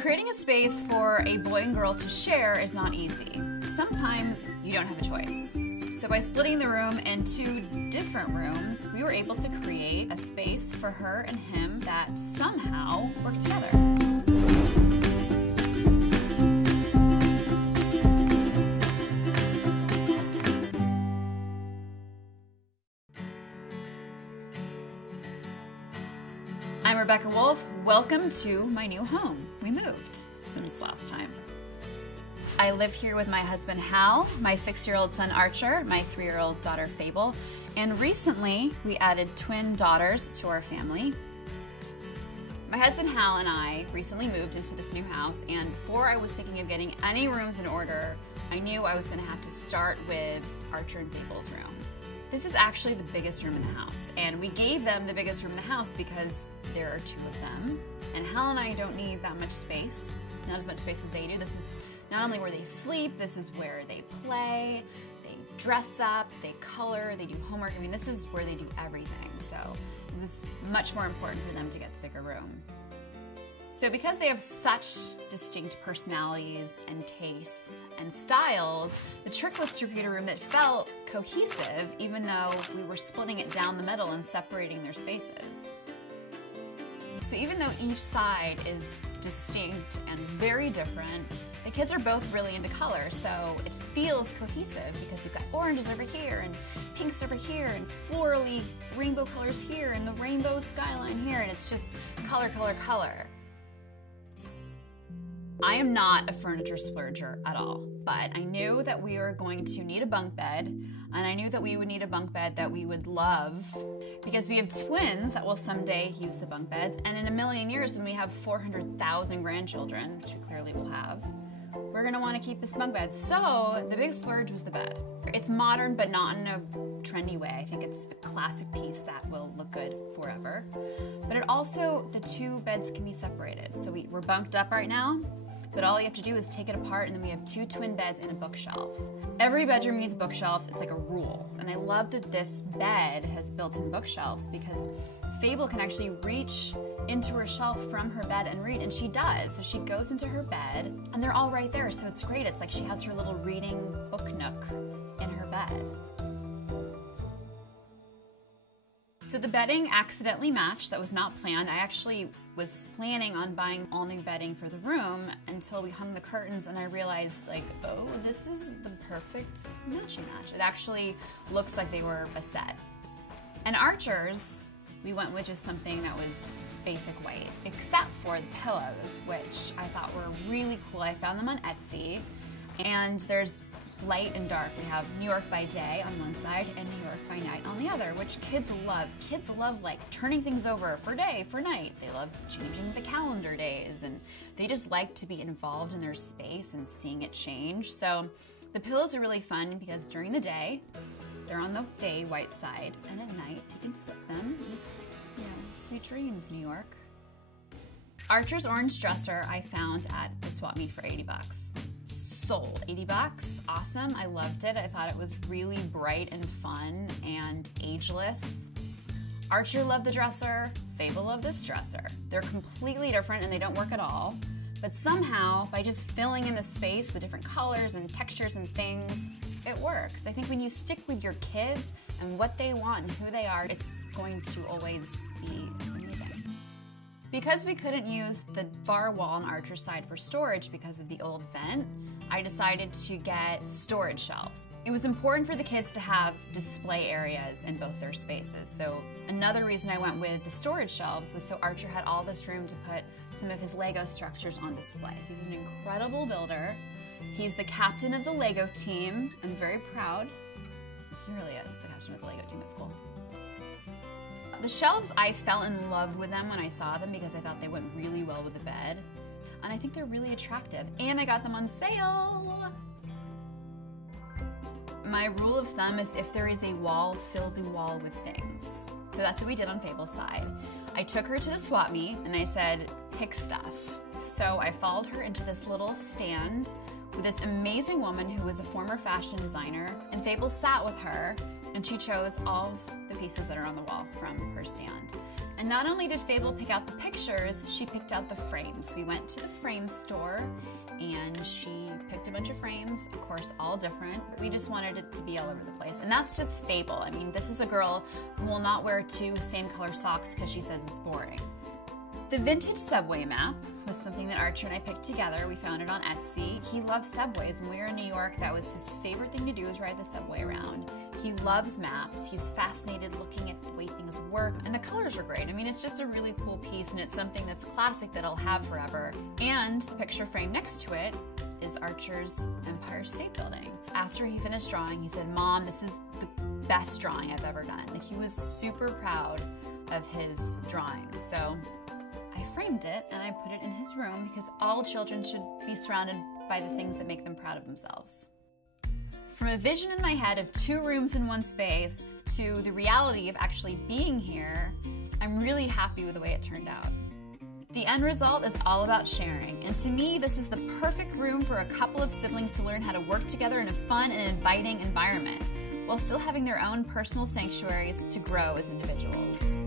Creating a space for a boy and girl to share is not easy. Sometimes you don't have a choice. So by splitting the room in 2 different rooms, we were able to create a space for her and him that somehow worked together. I'm Rebecca Wolf. Welcome to my new home. We moved since last time. I live here with my husband Hal, my 6-year-old son Archer, my 3-year-old daughter Fable, and recently we added twin daughters to our family. My husband Hal and I recently moved into this new house, and before I was thinking of getting any rooms in order, I knew I was going to have to start with Archer and Fable's room. This is actually the biggest room in the house, and we gave them the biggest room in the house because there are 2 of them, and Hal and I don't need that much space, not as much space as they do. This is not only where they sleep, this is where they play, they dress up, they color, they do homework. I mean, this is where they do everything, so it was much more important for them to get the bigger room. So because they have such distinct personalities and tastes and styles, the trick was to create a room that felt cohesive even though we were splitting it down the middle and separating their spaces. So even though each side is distinct and very different, the kids are both really into color, so it feels cohesive because we've got oranges over here and pinks over here and florally rainbow colors here and the rainbow skyline here, and it's just color, color, color. I am not a furniture splurger at all, but I knew that we were going to need a bunk bed, and I knew that we would need a bunk bed that we would love because we have twins that will someday use the bunk beds, and in a million years when we have 400,000 grandchildren, which we clearly will have, we're gonna wanna keep this bunk bed. So the big splurge was the bed. It's modern, but not in a trendy way. I think it's a classic piece that will look good forever. But it also, the 2 beds can be separated. So we're bunked up right now, but all you have to do is take it apart, and then we have 2 twin beds and a bookshelf. Every bedroom needs bookshelves. It's like a rule. And I love that this bed has built-in bookshelves because Fable can actually reach into her shelf from her bed and read, and she does. So she goes into her bed, and they're all right there, so it's great. It's like she has her little reading book nook in her bed. So the bedding accidentally matched. That was not planned. I actually was planning on buying all new bedding for the room until we hung the curtains, and I realized, like, oh, this is the perfect matching match. It actually looks like they were a set. And Archer's, we went with just something that was basic white, except for the pillows, which I thought were really cool. I found them on Etsy, and there's light and dark. We have New York by day on one side and New York by night on the other, which kids love. Kids love like turning things over for day, for night. They love changing the calendar days, and they just like to be involved in their space and seeing it change. So the pillows are really fun because during the day, they're on the day white side, and at night you can flip them. It's, you know, sweet dreams, New York. Archer's orange dresser I found at the swap meet for 80 bucks. Sold. 80 bucks, awesome, I loved it. I thought it was really bright and fun and ageless. Archer loved the dresser, Fable loved this dresser. They're completely different and they don't work at all, but somehow by just filling in the space with different colors and textures and things, it works. I think when you stick with your kids and what they want and who they are, it's going to always be amazing. Because we couldn't use the far wall on Archer's side for storage because of the old vent, I decided to get storage shelves. It was important for the kids to have display areas in both their spaces. So another reason I went with the storage shelves was so Archer had all this room to put some of his Lego structures on display. He's an incredible builder. He's the captain of the Lego team. I'm very proud. He really is the captain of the Lego team at school. The shelves, I fell in love with them when I saw them because I thought they went really well with the bed. And I think they're really attractive. And I got them on sale! My rule of thumb is if there is a wall, fill the wall with things. So that's what we did on Fable's side. I took her to the swap meet and I said, pick stuff. So I followed her into this little stand with this amazing woman who was a former fashion designer, and Fable sat with her and she chose all of the pieces that are on the wall from her stand. And not only did Fable pick out the pictures, she picked out the frames. We went to the frame store and she picked a bunch of frames, of course, all different. We just wanted it to be all over the place. And that's just Fable. I mean, this is a girl who will not wear 2 same color socks because she says it's boring. The vintage subway map was something that Archer and I picked together. We found it on Etsy. He loves subways. When we were in New York, that was his favorite thing to do, is ride the subway around. He loves maps. He's fascinated looking at the way things work. And the colors are great. I mean, it's just a really cool piece, and it's something that's classic that I'll have forever. And the picture frame next to it is Archer's Empire State Building. After he finished drawing, he said, "Mom, this is the best drawing I've ever done." Like, he was super proud of his drawing. So I framed it and I put it in his room because all children should be surrounded by the things that make them proud of themselves. From a vision in my head of 2 rooms in 1 space to the reality of actually being here, I'm really happy with the way it turned out. The end result is all about sharing, and to me, this is the perfect room for a couple of siblings to learn how to work together in a fun and inviting environment, while still having their own personal sanctuaries to grow as individuals.